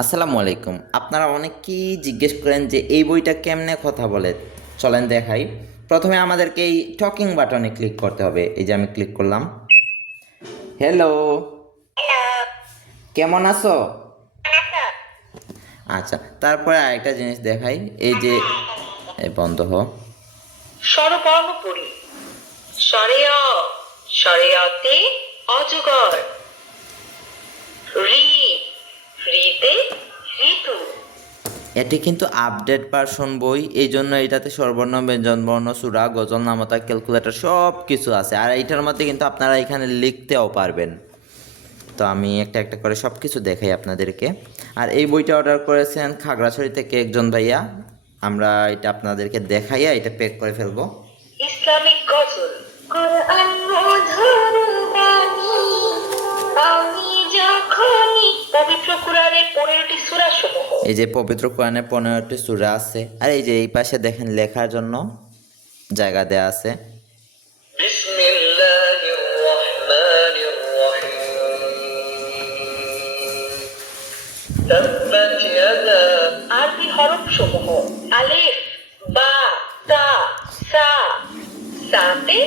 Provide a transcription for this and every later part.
আসসালামু আলাইকুম। আপনারা অনেকেই জিজ্ঞেস করেন যে এই বইটা কেমনে কথা বলে। চলেন দেখাই। প্রথমে আমাদেরকে এই টকিং বাটনে ক্লিক করতে হবে। এই যে আমি ক্লিক করলাম। হ্যালো, কেমন আছো? আচ্ছা, তারপরে আরেকটা জিনিস দেখাই। এই যে বন্ধ হ। স্বরবর্ণ পড়ি। স্বরে অ, স্বরে অতে অজগর। রি, রিতে ঋতু। এটি কিন্তু আপডেট ভার্সন বই, এই জন্য এটাতে স্বরবর্ণ, ব্যঞ্জনবর্ণ, সূরা, গজল, নামতা, ক্যালকুলেটর সব কিছু আছে। আর এইটার মধ্যে কিন্তু আপনারা এখানে লিখতেও পারবেন। তো আমি একটা একটা করে সব কিছু দেখাই আপনাদেরকে। আর এই বইটা অর্ডার করেছেন খাগড়াছড়ি থেকে একজন ভাইয়া। আমরা এটা আপনাদেরকে দেখাইয়া এটা প্যাক করে ফেলবো। ইসলামিক গজল। কোরআন মধুর বাণী, আমি যখনই পবিত্র কোরআনের 15টি সূরা সমূহ। এই যে পবিত্র কোরআনে 15টি সূরা আছে। আর এই যে এই পাশে দেখেন লেখার জন্য জায়গা দেয়া আছে। বিসমিল্লাহির রহমানির রহিম। তাব্বাত ইয়াদা। আরবি হরফ সমূহ আলিফ, বা, তা, সা। সাতে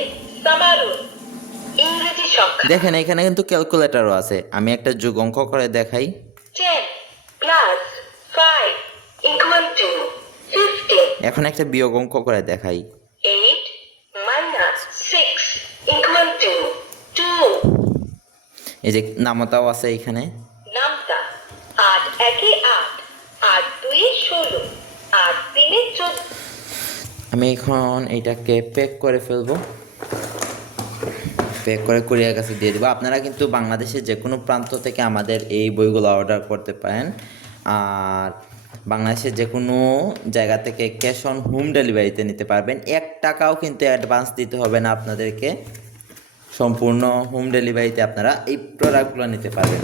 সামারুন। ইংরেজি সংখ্যা দেখেন এখানে কিন্তু ক্যালকুলেটরও আছে। আমি একটা যোগ অঙ্ক করে দেখাই। 10 plus 5 equal to 15. এখন একটা বিয়োগ অঙ্ক করে দেখাই। 8 minus 6 equal to 2. এই যে নামতাও আছে এখানে। নামতা 8 একে 8, 8 দুই 16, 8 তিনে 14। আমি এখন এইটাকে প্যাক করে ফেলবো। প্যাক করে কুরিয়ার কাছে দিয়ে দেবো। আপনারা কিন্তু বাংলাদেশের যে কোনো প্রান্ত থেকে আমাদের এই বইগুলো অর্ডার করতে পারেন। আর বাংলাদেশের যে কোনো জায়গা থেকে ক্যাশ অন হোম ডেলিভারিতে নিতে পারবেন। 1 টাকাও কিন্তু অ্যাডভান্স দিতে হবে না আপনাদেরকে। সম্পূর্ণ হোম ডেলিভারিতে আপনারা এই প্রোডাক্টগুলো নিতে পারবেন।